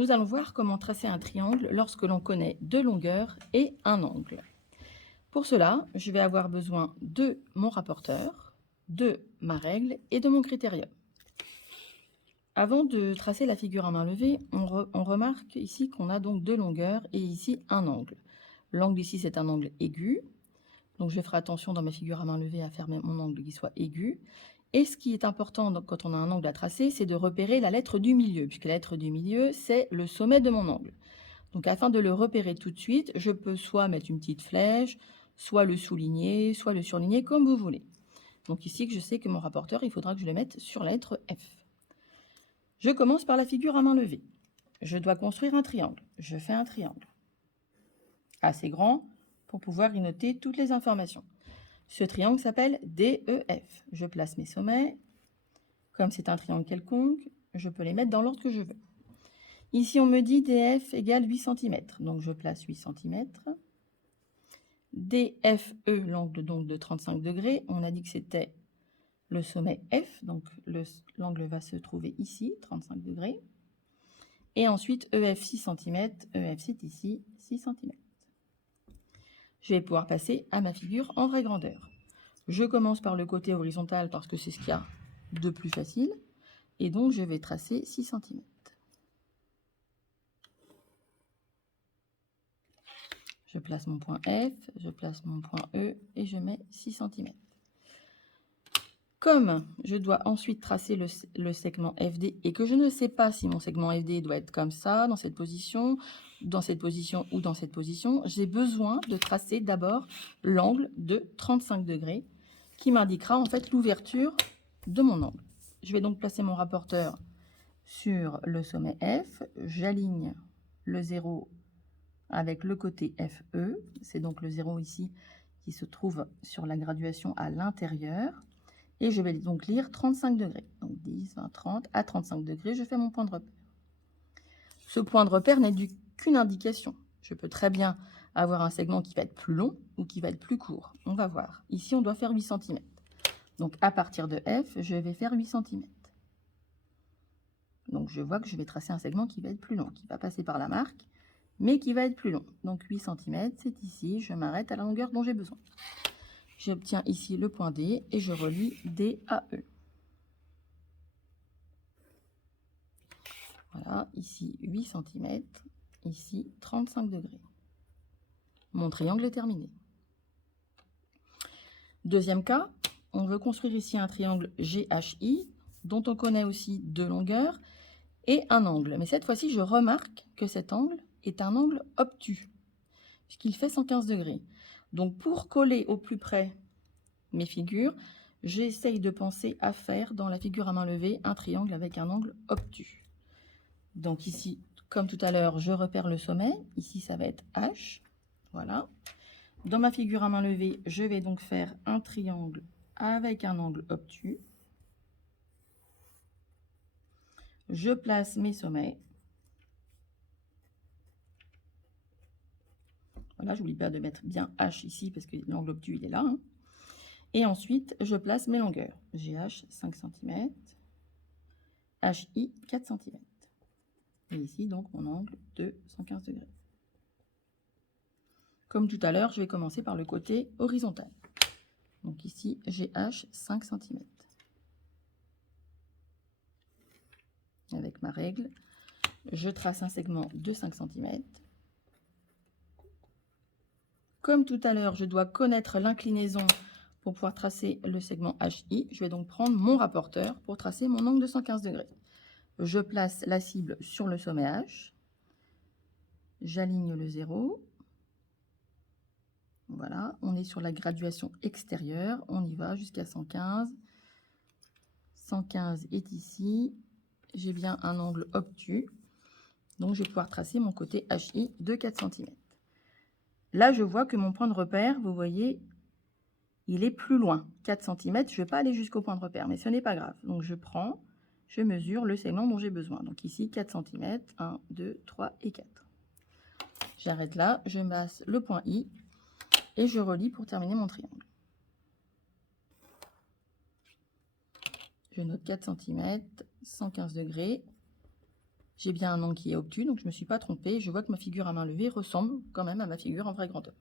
Nous allons voir comment tracer un triangle lorsque l'on connaît deux longueurs et un angle. Pour cela, je vais avoir besoin de mon rapporteur, de ma règle et de mon critérium. Avant de tracer la figure à main levée, on remarque ici qu'on a donc deux longueurs et ici un angle. L'angle ici, c'est un angle aigu. Donc je ferai attention dans ma figure à main levée à faire mon angle qui soit aigu. Et ce qui est important quand on a un angle à tracer, c'est de repérer la lettre du milieu, puisque la lettre du milieu, c'est le sommet de mon angle. Donc afin de le repérer tout de suite, je peux soit mettre une petite flèche, soit le souligner, soit le surligner, comme vous voulez. Donc ici, je sais que mon rapporteur, il faudra que je le mette sur la lettre F. Je commence par la figure à main levée. Je dois construire un triangle. Je fais un triangle assez grand pour pouvoir y noter toutes les informations. Ce triangle s'appelle DEF. Je place mes sommets. Comme c'est un triangle quelconque, je peux les mettre dans l'ordre que je veux. Ici, on me dit DF égale 8 cm. Donc, je place 8 cm. DFE, l'angle donc de 35 degrés. On a dit que c'était le sommet F. Donc, l'angle va se trouver ici, 35 degrés. Et ensuite, EF 6 cm. EF c'est ici, 6 cm. Je vais pouvoir passer à ma figure en vraie grandeur. Je commence par le côté horizontal parce que c'est ce qu'il y a de plus facile. Et donc, je vais tracer 6 cm. Je place mon point F, je place mon point E et je mets 6 cm. Comme je dois ensuite tracer le segment FD et que je ne sais pas si mon segment FD doit être comme ça, dans cette position ou dans cette position, j'ai besoin de tracer d'abord l'angle de 35 degrés qui m'indiquera en fait l'ouverture de mon angle. Je vais donc placer mon rapporteur sur le sommet F, j'aligne le 0 avec le côté FE, c'est donc le 0 ici qui se trouve sur la graduation à l'intérieur, et je vais donc lire 35 degrés. Donc 10, 20, 30, à 35 degrés, je fais mon point de repère. Ce point de repère n'est qu'une indication. Je peux très bien avoir un segment qui va être plus long ou qui va être plus court. On va voir. Ici, on doit faire 8 cm. Donc à partir de F, je vais faire 8 cm. Donc je vois que je vais tracer un segment qui va être plus long, qui va passer par la marque, mais qui va être plus long. Donc 8 cm, c'est ici, je m'arrête à la longueur dont j'ai besoin. J'obtiens ici le point D et je relie D à E. Voilà, ici 8 cm, ici 35 degrés. Mon triangle est terminé. Deuxième cas, on veut construire ici un triangle GHI, dont on connaît aussi deux longueurs et un angle. Mais cette fois-ci, je remarque que cet angle est un angle obtus, puisqu'il fait 115 degrés. Donc pour coller au plus près mes figures, j'essaye de penser à faire dans la figure à main levée un triangle avec un angle obtus. Donc ici, comme tout à l'heure, je repère le sommet. Ici, ça va être H. Voilà. Dans ma figure à main levée, je vais donc faire un triangle avec un angle obtus. Je place mes sommets. Voilà, je n'oublie pas de mettre bien H ici parce que l'angle obtus, il est là. Et ensuite, je place mes longueurs. GH 5 cm, HI 4 cm. Et ici, donc, mon angle de 115 degrés. Comme tout à l'heure, je vais commencer par le côté horizontal. Donc ici, GH 5 cm. Avec ma règle, je trace un segment de 5 cm. Comme tout à l'heure, je dois connaître l'inclinaison pour pouvoir tracer le segment HI. Je vais donc prendre mon rapporteur pour tracer mon angle de 115 degrés. Je place la cible sur le sommet H. J'aligne le 0. Voilà, on est sur la graduation extérieure. On y va jusqu'à 115. 115 est ici. J'ai bien un angle obtus. Donc, je vais pouvoir tracer mon côté HI de 4 cm. Là, je vois que mon point de repère, vous voyez, il est plus loin. 4 cm, je ne vais pas aller jusqu'au point de repère, mais ce n'est pas grave. Donc, je mesure le segment dont j'ai besoin. Donc, ici, 4 cm, 1, 2, 3 et 4. J'arrête là, je masse le point I et je relie pour terminer mon triangle. Je note 4 cm, 115 degrés. J'ai bien un angle qui est obtus, donc je ne me suis pas trompée. Je vois que ma figure à main levée ressemble quand même à ma figure en vraie grandeur.